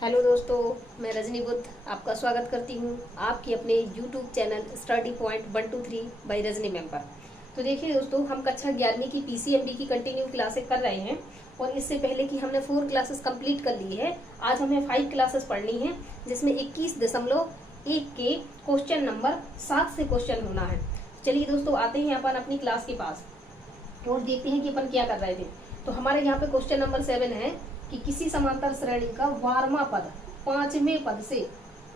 Hello दोस्तों, मैं रजनी बुद्ध आपका स्वागत करती हूँ आपकी अपने YouTube channel study point 123 by Rajni member. तो देखिए दोस्तों, हम कक्षा 11वीं की पीसीएमबी की कंटिन्यू क्लासेस कर रहे हैं और इससे पहले कि हमने 4 क्लासेस कंप्लीट कर ली है, आज हमें 5 क्लासेस पढ़नी है जिसमें 21.1 के क्वेश्चन नंबर 7 से क्वेश्चन होना है। चलिए दोस्तों, आते हैं अपन अपनी क्लास के पास और देखते हैं कि अपन क्या कर रहे थे। तो हमारे यहाँ पे क्वेश्चन नंबर 7 है कि किसी समांतर श्रेणी का 12वां पद 5वें पद से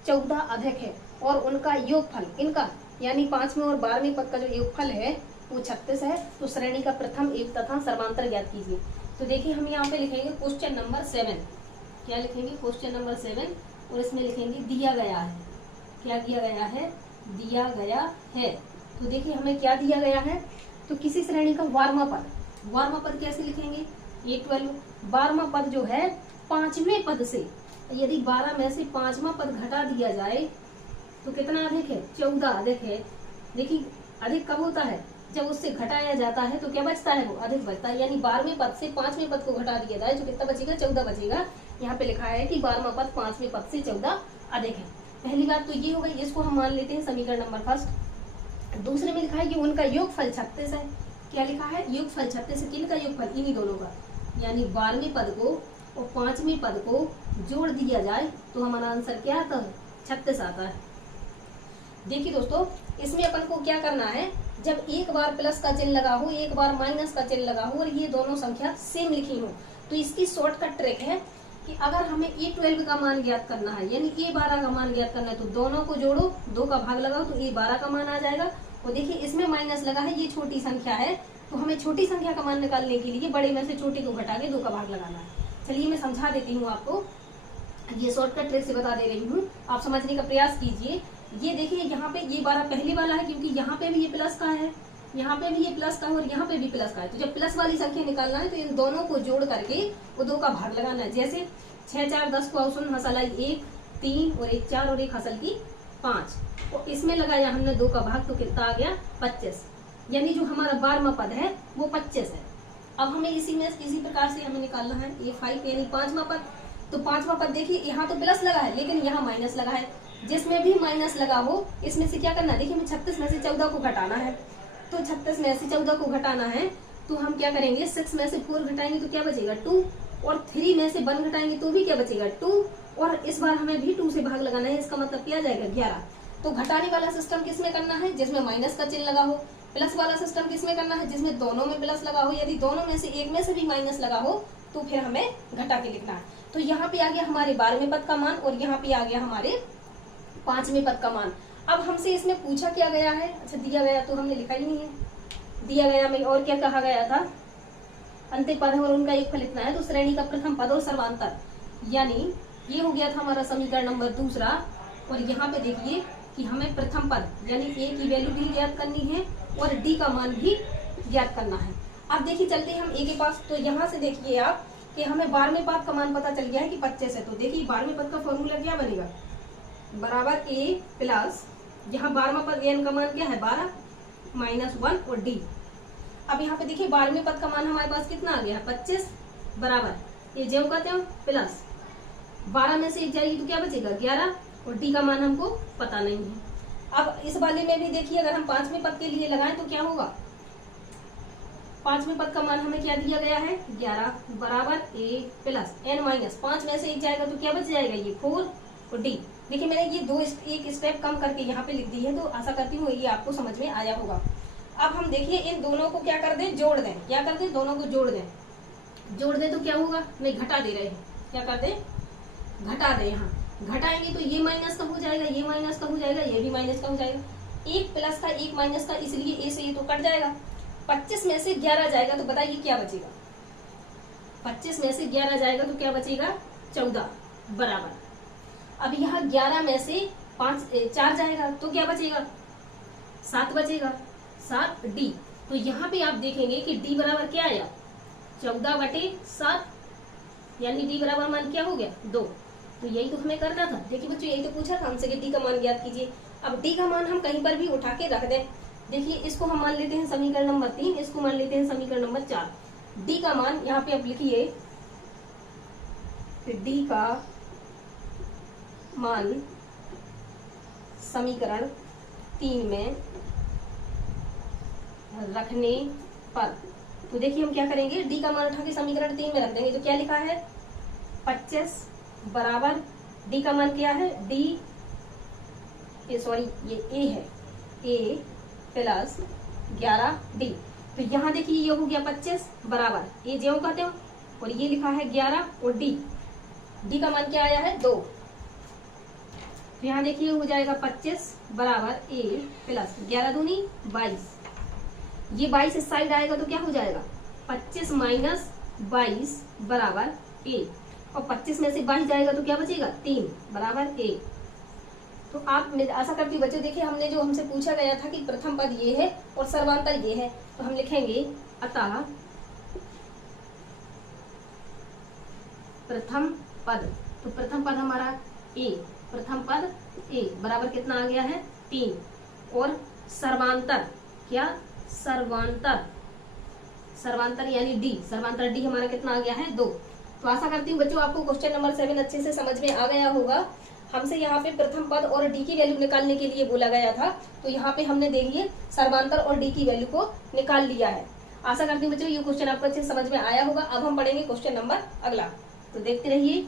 14 अधिक है और उनका योगफल इनका यानी 5वें और 12वें पद का जो योगफल है वो 36 है। तो श्रेणी का प्रथम एक तथा सर्वांतर ज्ञात कीजिए। तो देखिए, हम यहाँ पे लिखेंगे क्वेश्चन नंबर 7। क्या लिखेंगे? क्वेश्चन नंबर 7 और इसमें लिखेंगे दिया गया है। क्या दिया गया है? दिया गया है। तो देखिए, हमें क्या दिया गया है? तो किसी श्रेणी का 12वां पद कैसे लिखेंगे? A12 12वां पद जो है 5वें पद से, यदि 12 में से 5वां पद घटा दिया जाए तो कितना अधिक है? 14 अधिक है। देखिए, अधिक कब होता है? जब उससे घटाया जाता है तो क्या बचता है? वो अधिक बचता है। यानी 12वें पद से 5वें पद को घटा दिया जाए तो कितना बचेगा? 14 बचेगा। यहाँ पे लिखा है कि 12वां पद 5वें पद से 14 अधिक है। पहली बात तो ये हो गई, इसको हम मान लेते हैं समीकरण नंबर फर्स्ट। दूसरे में लिखा है कि उनका योगफल 36 है। क्या लिखा है? योगफल 36 है। किनका योगफल? इन्हीं दोनों का। यानी 12वें पद को और 5वें पद को जोड़ दिया जाए तो हमारा आंसर क्या आता है? 36 आता है। देखिए दोस्तों, इसमें अपन को क्या करना है, जब एक बार प्लस का चिन्ह लगा हो, एक बार माइनस का चिन्ह लगा हो और ये दोनों संख्या सेम लिखी हो, तो इसकी शॉर्टकट ट्रिक है कि अगर हमें A12 का मान ज्ञात करना है यानी A12 का मान ज्ञात करना है तो दोनों को जोड़ो, 2 का भाग लगाओ तो A12 का मान आ जाएगा। और देखिए, इसमें माइनस लगा है, ये छोटी संख्या है तो हमें छोटी संख्या का मान निकालने के लिए बड़े में से छोटी को घटा के 2 का भाग लगाना है। चलिए मैं समझा देती हूँ आपको, ये शॉर्टकट ट्रिक से बता दे रही हूँ, आप समझने का प्रयास कीजिए। ये देखिए, यहाँ पे ये 12 पहले वाला है क्योंकि यहाँ पे भी ये प्लस का है, यहाँ पे भी ये प्लस का है और यहाँ पे भी प्लस का है। तो जब प्लस वाली संख्या निकालना है तो इन दोनों को जोड़ करके वो 2 का भाग लगाना है। जैसे 6 4 10 को औसुन हसलाई 1 3 और 1 4 और 1 हसल की 5। तो इसमें लगाया हमने 2 का भाग तो कितना आ गया? 25। यानी जो हमारा 12वां पद है वो 25 है। अब हमें इसी प्रकार से हमें निकालना है A5 यानी 5वां पद। तो 5वां पद देखिए, यहाँ तो प्लस लगा है लेकिन यहाँ माइनस लगा है। जिसमें भी माइनस लगा हो इसमें से क्या करना है? देखिए, हमें 36 में से 14 को घटाना है। तो 36 में से 14 को घटाना है तो हम क्या करेंगे? 6 में से 4 घटाएंगे तो क्या बचेगा? 2। और 3 में से 1 घटाएंगे तो भी क्या बचेगा? 2। और इस बार हमें भी 2 से भाग लगाना है, इसका मतलब क्या जाएगा? 11। तो घटाने वाला सिस्टम किसमें करना है? जिसमें माइनस का चिन्ह लगा हो। प्लस वाला सिस्टम किसमें करना है? जिसमें दोनों में प्लस लगा हो। यदि दोनों में से एक में से भी माइनस लगा हो तो फिर हमें घटा के लिखना है। तो यहाँ पे आ गया हमारे 12वें पद का मान और यहाँ पे आ गया हमारे 5वें पद का मान। अब हमसे इसमें पूछा क्या गया है? अच्छा, दिया गया तो हमने लिखा ही नहीं है। दिया गया में और क्या कहा गया था? अंतिम पद और उनका योगफल इतना है। तो श्रेणी का प्रथम पद और सर्वांतर, यानी ये हो गया था हमारा समीकरण नंबर दूसरा। और यहाँ पे देखिए कि हमें प्रथम पद यानी A की वैल्यू भी ज्ञात करनी है और D का मान भी ज्ञात करना है। अब देखिए, चलते हैं हम A के पास। तो यहाँ से देखिए आप कि हमें 12वें पद का मान पता चल गया है कि 25 है। तो देखिए, 12वें पद का फॉर्मूला क्या बनेगा? बराबर A प्लस, यहाँ 12वां पद n का मान क्या है? 12 माइनस 1 और D। अब यहाँ पे देखिए, 12वें पद का मान हमारे पास कितना आ गया है? 25 बराबर ये जो कहते हैं प्लस 12 में से 1 जाएगी तो क्या बचेगा? 11 और D का मान हमको पता नहीं है। अब इस वाले में भी देखिए, अगर हम 5वें पद के लिए लगाएं तो क्या होगा? 5वें पद का मान हमें क्या दिया गया है? 11 बराबर A प्लस n माइनस 5 में से 1 जाएगा तो क्या बच जाएगा? ये 4 और D। देखिए, मैंने ये एक स्टेप कम करके यहाँ पे लिख दी है, तो आशा करती हूँ ये आपको समझ में आया होगा। अब हम देखिए, इन दोनों को क्या कर दें? जोड़ दें। क्या कर दें? दोनों को जोड़ दें। जोड़ दें तो क्या होगा? मैं घटा दे रहे हैं। क्या कर दें? घटा दें। यहाँ घटाएंगे तो ये माइनस का हो जाएगा, ये माइनस का हो जाएगा, ये भी माइनस का हो जाएगा। एक प्लस का एक माइनस का, इसलिए ए से ये तो कट जाएगा। 25 में से 11 जाएगा तो बताइए क्या बचेगा? 25 में से 11 जाएगा तो क्या बचेगा? 14 बराबर। अब यहाँ 11 में से 4 जाएगा तो क्या बचेगा? 7 बचेगा। 7 D। तो यहाँ पे आप देखेंगे कि D बराबर क्या आया? 14/7, यानी D बराबर मान क्या हो गया? 2। तो यही तो हमें करना था। देखिए बच्चों, यही तो पूछा था हमसे कि D का मान ज्ञात कीजिए। अब D का मान हम कहीं पर भी उठा के रख दें। देखिए, इसको हम मान लेते हैं समीकरण नंबर 3, इसको मान लेते हैं समीकरण नंबर 4। D का मान यहाँ पे आप लिखिए, D का मान समीकरण 3 में रखने पर, तो देखिए हम क्या करेंगे, डी का मान उठा के समीकरण 3 में रख देंगे। तो क्या लिखा है 25 बराबर डी का मान क्या है, डी सॉरी ये ए है, ए प्लस 11D। तो यहाँ देखिए ये हो गया 25 बराबर ए ज्यों कहते हो, और ये लिखा है 11 और डी का मान क्या आया है 2। तो यहाँ देखिए हो जाएगा 25 बराबर ए प्लस 11 दूनी 22। ये 22 इस साइड आएगा तो क्या हो जाएगा 25 माइनस 22 बराबर ए, और 25 में से 22 जाएगा तो क्या बचेगा 3 बराबर ए। तो आप आशा करती बच्चों देखिए हमने जो हमसे पूछा गया था कि प्रथम पद ये है और सर्वांतर ये है, तो हम लिखेंगे अतः प्रथम पद, तो प्रथम पद हमारा ए, प्रथम पद ए बराबर कितना आ गया है 3, और सर्वांतर क्या सर्वांतर यानी डी, सर्वांतर डी हमारा कितना आ गया है 2। तो आशा करती हूँ बच्चों आपको क्वेश्चन नंबर 7 अच्छे से समझ में आ गया होगा। हमसे यहाँ पे प्रथम पद और डी की वैल्यू निकालने के लिए बोला गया था, तो यहाँ पे हमने देखिए सर्वांतर और डी की वैल्यू को निकाल लिया है। आशा करती हूँ बच्चों ये क्वेश्चन आपको अच्छे से समझ में आया होगा। अब हम पढ़ेंगे क्वेश्चन नंबर अगला, तो देखते रहिए।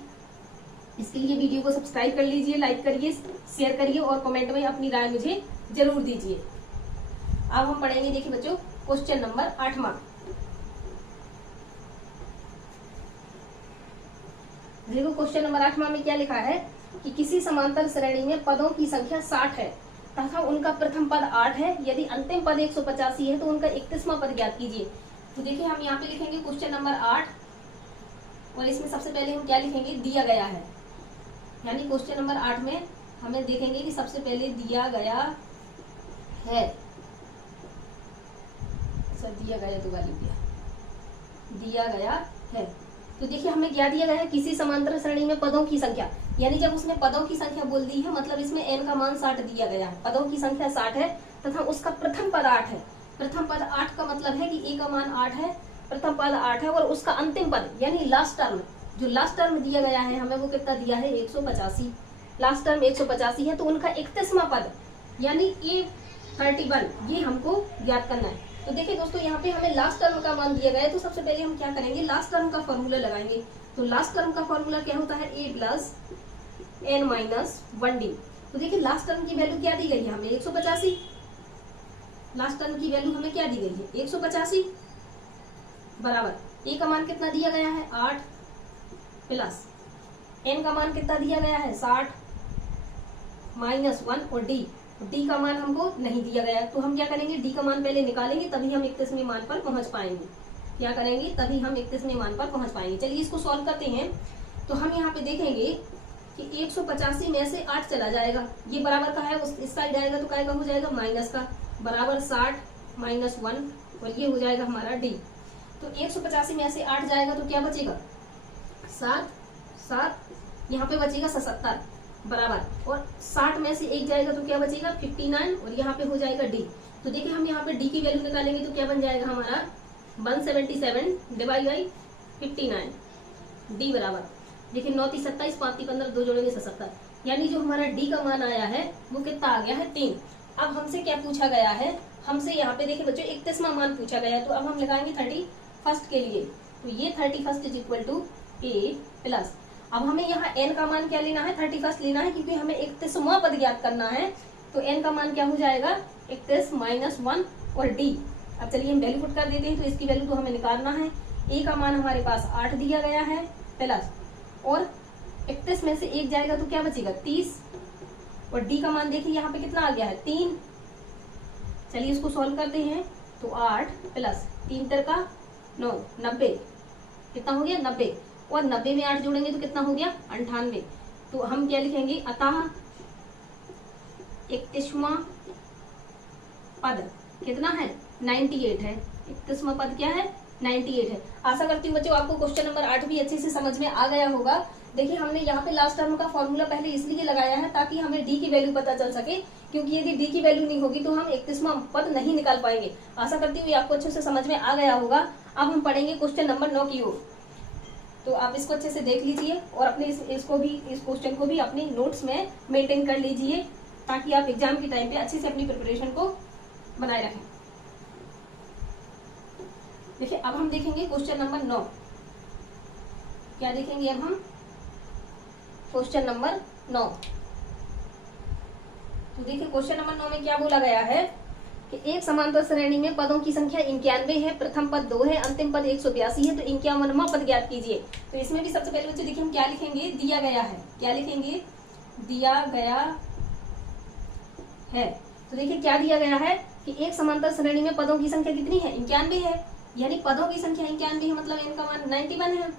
इसके लिए वीडियो को सब्सक्राइब कर लीजिए, लाइक करिए, शेयर करिए और कमेंट में अपनी राय मुझे जरूर दीजिए। अब हम पढ़ेंगे देखिए बच्चों क्वेश्चन नंबर 8वां। देखो क्वेश्चन नंबर 8वां में क्या लिखा है कि किसी समांतर श्रेणी में पदों की संख्या 60 है तथा उनका प्रथम पद 8 है, यदि अंतिम पद 185 है तो उनका 31वां पद ज्ञात कीजिए। तो देखिए हम यहाँ पे लिखेंगे क्वेश्चन नंबर 8, और इसमें सबसे पहले हम क्या लिखेंगे दिया गया है, यानी क्वेश्चन नंबर 8 में हमें देखेंगे कि सबसे पहले दिया गया है, सर दिया गया तो गाली दिया गया है। तो देखिए हमें क्या दिया गया है, किसी समांतर श्रेणी में पदों की संख्या, यानी जब उसने पदों की संख्या बोल दी है मतलब इसमें n का मान 60 दिया गया है, पदों की संख्या 60 है तथा उसका प्रथम पद 8 है। प्रथम पद 8 का मतलब है कि ए का मान 8 है, प्रथम पद 8 है, और उसका अंतिम पद यानी लास्ट टर्म, जो लास्ट टर्म दिया गया है हमें वो कितना दिया है 185, लास्ट टर्म 185 है, तो उनका 31वां पद यानी A31 ये हमको ज्ञात करना है। तो देखिए दोस्तों यहाँ पे हमें लास्ट टर्म का मान दिया गया है, तो सबसे पहले हम क्या करेंगे लास्ट टर्म का फॉर्मूला लगाएंगे। तो लास्ट टर्म का फॉर्मूला क्या होता है a plus n minus 1d। तो देखिए लास्ट टर्म की वैल्यू क्या दी गई है हमें 185, लास्ट टर्म की वैल्यू हमें क्या दी गई है 185 बराबर a का मान कितना दिया गया है 8 प्लस n का मान कितना दिया गया है 60 माइनस 1, और d का मान हमको नहीं दिया गया है, तो हम क्या करेंगे d का मान पहले निकालेंगे तभी हम 31वें मान पर पहुंच पाएंगे। क्या करेंगे तभी हम 31वें मान पर पहुंच पाएंगे। चलिए इसको सॉल्व करते हैं। तो हम यहाँ पे देखेंगे कि 185 में से 8 चला जाएगा, ये बराबर का है, उस इस साइड आएगा तो क्या हो जाएगा माइनस का, बराबर 60 माइनस 1, और ये हो जाएगा हमारा d। तो 185 में से 8 जाएगा तो क्या बचेगा 7, यहाँ पे बचेगा 77 बराबर, और 60 में से 1 जाएगा तो क्या बचेगा 59, और यहाँ पे हो जाएगा d। तो देखिए हम यहाँ पे d की वैल्यू निकालेंगे तो क्या बन जाएगा हमारा 177 डिवाइड बाई 59, d बराबर देखिए 9 3 27 5 3 15 2 जोड़ेंगे 77, यानी जो हमारा d का मान आया है वो कितना आ गया है 3। अब हमसे क्या पूछा गया है, हमसे यहाँ पे देखिए बच्चों 31वां मान पूछा गया है, तो अब हम लगाएंगे 31st के लिए। तो ये 31st is equal to a plus, अब हमें यहाँ n का मान क्या लेना है 31st लेना है, क्योंकि हमें 31वां पद ज्ञात करना है। तो n का मान क्या हो जाएगा 31 माइनस 1 और d। अब चलिए हम वैल्यू पुट कर देते हैं, तो इसकी वैल्यू तो हमें निकालना है। a का मान हमारे पास 8 दिया गया है प्लस, और 31 में से 1 जाएगा तो क्या बचेगा 30, और d का मान देखिए यहाँ पे कितना आ गया है 3। चलिए इसको सॉल्व करते हैं। तो 8 प्लस 3 तर का 9 90, कितना हो गया 90, और 90 में 8 जोड़ेंगे तो कितना हो गया 98। तो हम क्या लिखेंगे अतः 31वां पद कितना है 98 है, 31वां पद क्या है 98 है। आशा करती हूँ बच्चों आपको क्वेश्चन नंबर 8 भी अच्छे से समझ में आ गया होगा। देखिए हमने यहाँ पे लास्ट टर्म का फॉर्मूला पहले इसलिए लगाया है ताकि हमें डी की वैल्यू पता चल सके, क्योंकि यदि डी की वैल्यू नहीं होगी तो हम 31वां पद नहीं निकाल पाएंगे। आशा करती हूँ ये आपको अच्छे से समझ में आ गया होगा। अब हम पढ़ेंगे क्वेश्चन नंबर 9 की ओर। तो आप इसको अच्छे से देख लीजिए और अपने इसको भी, इस क्वेश्चन को भी अपने नोट्स में मेंटेन कर लीजिए, ताकि आप एग्जाम के टाइम पे अच्छे से अपनी प्रिपरेशन को बनाए रखें। देखिए अब हम देखेंगे क्वेश्चन नंबर 9। क्या देखेंगे अब हम? Question number 9। तो देखिए क्वेश्चन नंबर 9 में क्या बोला गया है कि एक समांतर श्रेणी में पदों की संख्या 91 है, प्रथम पद 2 है, अंतिम पद 182 है, तो 51वां पद ज्ञात कीजिए। तो इसमें भी सबसे पहले बच्चे देखिए हम क्या लिखेंगे? दिया गया है। क्या लिखेंगे? दिया गया है। तो देखिए क्या दिया गया है कि एक समांतर श्रेणी में पदों की संख्या कितनी है? 91 है, यानी पदों की संख्या 91 है, मतलब n का मान 91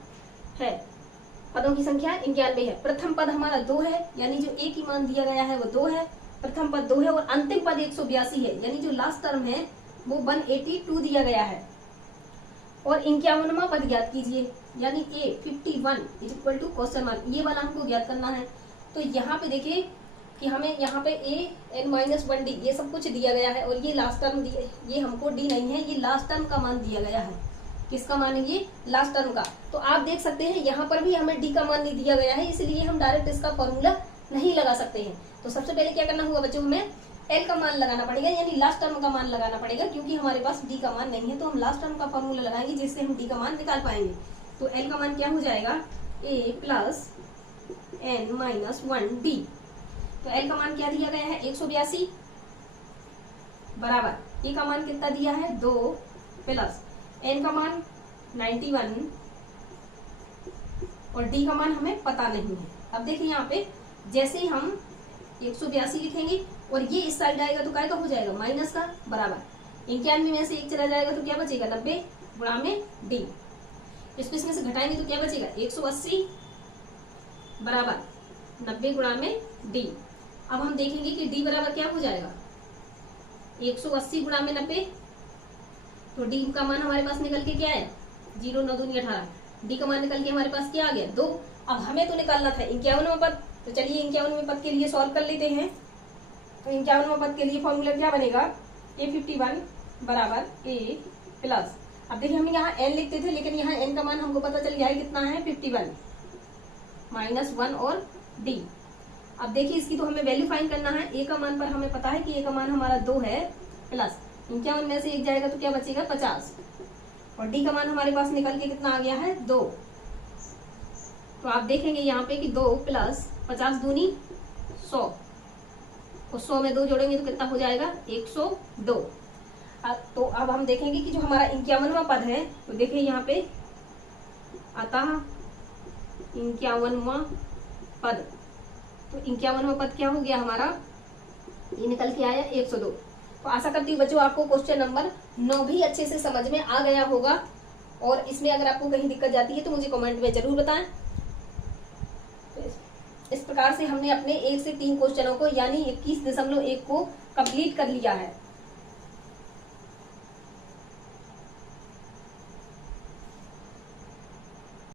है। पदों की संख्या 91 है। प्रथम पद हमारा 2 है, यानी जो एक ही मान दिया गया है वो 2 है। प्रथम पद 2 है और अंतिम पद 182 है, यानी जो लास्ट टर्म है वो 182 दिया गया है। और 51वां पद ज्ञात कीजिए, यानी a 51 is equal to question mark, ये वाला हमको ज्ञात करना है। तो यहाँ पे देखिए कि हमें यहाँ पे a n-1d ये सब कुछ दिया गया है, और ये लास्ट टर्म ये हमको d नहीं है, ये लास्ट टर्म का मान दिया गया है। किसका मान है? ये लास्ट टर्म का। तो आप देख सकते हैं यहाँ पर भी हमें d का मान नहीं दिया गया है, इसलिए हम डायरेक्ट इसका फॉर्मूला नहीं लगा सकते हैं। तो सबसे पहले क्या करना होगा बच्चों? हमें l का मान लगाना पड़ेगा, यानी लास्ट टर्म का मान लगाना पड़ेगा, क्योंकि हमारे पास d का मान नहीं है। तो हम लास्ट टर्म का फॉर्मूला लगाएंगे जिससे हम d का मान निकाल पाएंगे। तो l का मान क्या हो जाएगा? a plus n-1d। तो l का मान क्या दिया गया है? 182 बराबर a का मान कितना दिया है? 2 प्लस n का मान 91 और d का मान हमें पता नहीं है। अब देखिए यहाँ पे जैसे ही हम 182 लिखेंगे और ये इस साइड आएगा तो काय का हो जाएगा? माइनस का, बराबर 91 में से 1 चला जाएगा तो क्या बचेगा? 90 गुणा में d। इसमें से घटाएंगे तो क्या बचेगा? 180 बराबर 90 गुणा में d। अब हम देखेंगे कि d बराबर क्या हो जाएगा? 180 गुणा में 90, तो d का मान हमारे पास निकल के क्या है? 0 9 दूनी 18। d का मान निकल के हमारे पास क्या आ गया? 2। अब हमें तो निकालना था 51वां पद, तो चलिए 51वें पद के लिए सॉल्व कर लेते हैं। तो 51वां पद के लिए फॉर्मूला क्या बनेगा? a 51 बराबर a प्लस, अब देखिए हमने यहाँ n लिखते थे, लेकिन यहाँ n का मान हमको पता चल गया है कितना है? 51 माइनस 1 और d। अब देखिए इसकी तो हमें वैल्यू फाइंड करना है। a का मान पर हमें पता है कि a का मान हमारा 2 है, प्लस 51 में से 1 जाएगा तो क्या बचेगा? 50, और d का मान हमारे पास निकल के कितना आ गया है? 2। तो आप देखेंगे यहाँ पे कि 2 प्लस 50 दूनी 100, और 100 में 2 जोड़ेंगे तो कितना हो जाएगा? 102। तो अब हम देखेंगे कि जो हमारा 51वां पद है, तो देखिए यहाँ पे अतः 51वां पद, तो 51वां पद क्या हो गया हमारा? ये निकल के आया 102। तो आशा करती हूँ बच्चों आपको क्वेश्चन नंबर 9 भी अच्छे से समझ में आ गया होगा, और इसमें अगर आपको कहीं दिक्कत जाती है तो मुझे कमेंट में जरूर बताएं। इस प्रकार से हमने अपने 1 से 3 क्वेश्चनों को यानी 21.1 को कंप्लीट कर लिया है।